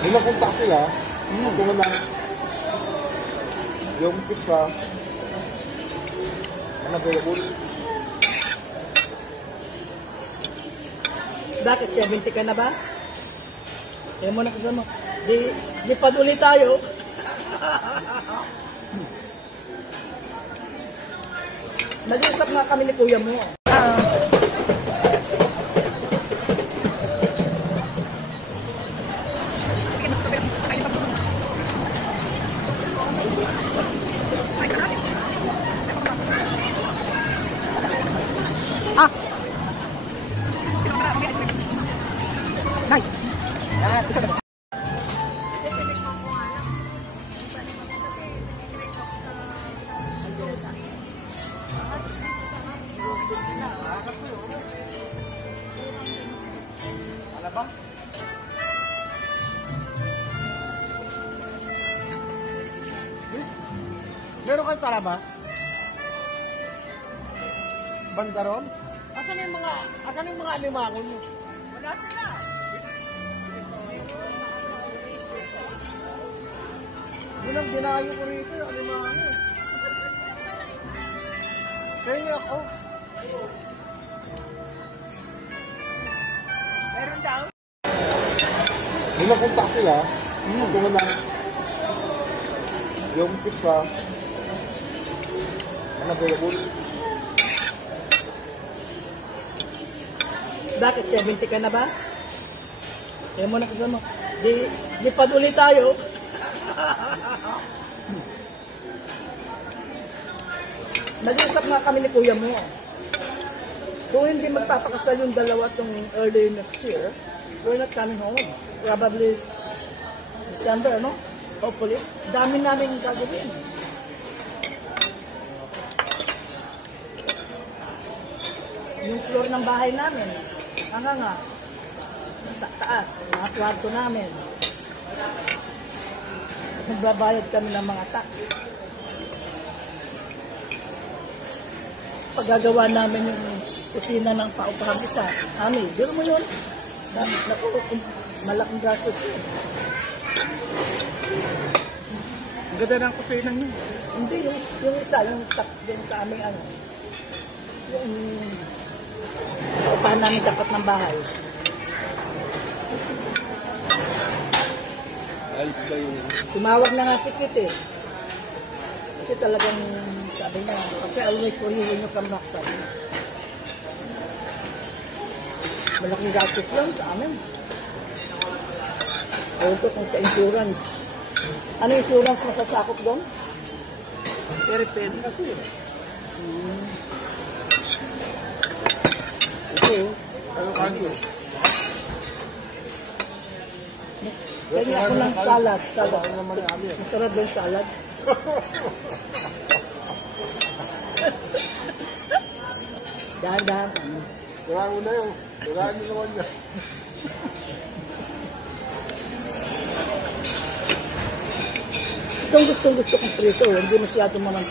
May nakontak sila. Kung lang yung pizza unavailable. Bakit? 70 ka na ba? Kaya mo na kasama. Di paduli tayo. Nag-usap nga kami ni kuya mo. Nay. Alabang? Meron kayong talaba? Bandaron? Asan yung mga alimango nyo? Wala sila. Yun ang dinayo ko rito, yung alimango. Kaya ako. Meron daw. May nakontak sila. Kung lang yung pizza unavailable. Bakit? 70 ka na ba? Kaya mo na kasama. Di paduli tayo. Nag-usap nga kami ni kuya mo. Kung hindi magpapakasal yung dalawa itong early next year, we're not coming home. Probably December, no? Hopefully. Dami namin gagawin. Yung floor ng bahay namin, hanggang nga, taas, mga kwarto namin. Nagbabayad kami ng mga tax. Paggagawa namin yung kusina ng paupahan isa. Ami, dito mo yun. Naku, malaking gastos yun. Ang ganda ng kusina nyo. Hindi, yung isa, yung sa aming ano. Yung paupahan namin dapat ng bahay. Alis ba yun? Tumawag na nga si Kit eh. Kasi talagang sabi niya, okay, I'll wait for you when you come back, sabi niya. Malaking gastos lang sa amin. Ewan ko kung sa insurance. Ano insurance masasakop doon? Peripen kasi. Ito eh. Ano kanyo? Kaya ako ng salad. Ano naman yung amin? Masarap doon salad. Dahan-dahan. Tirahan mo na yun. Tirahan nyo naman yan. Itong gustong-gusto kong prito. Hindi masyado manang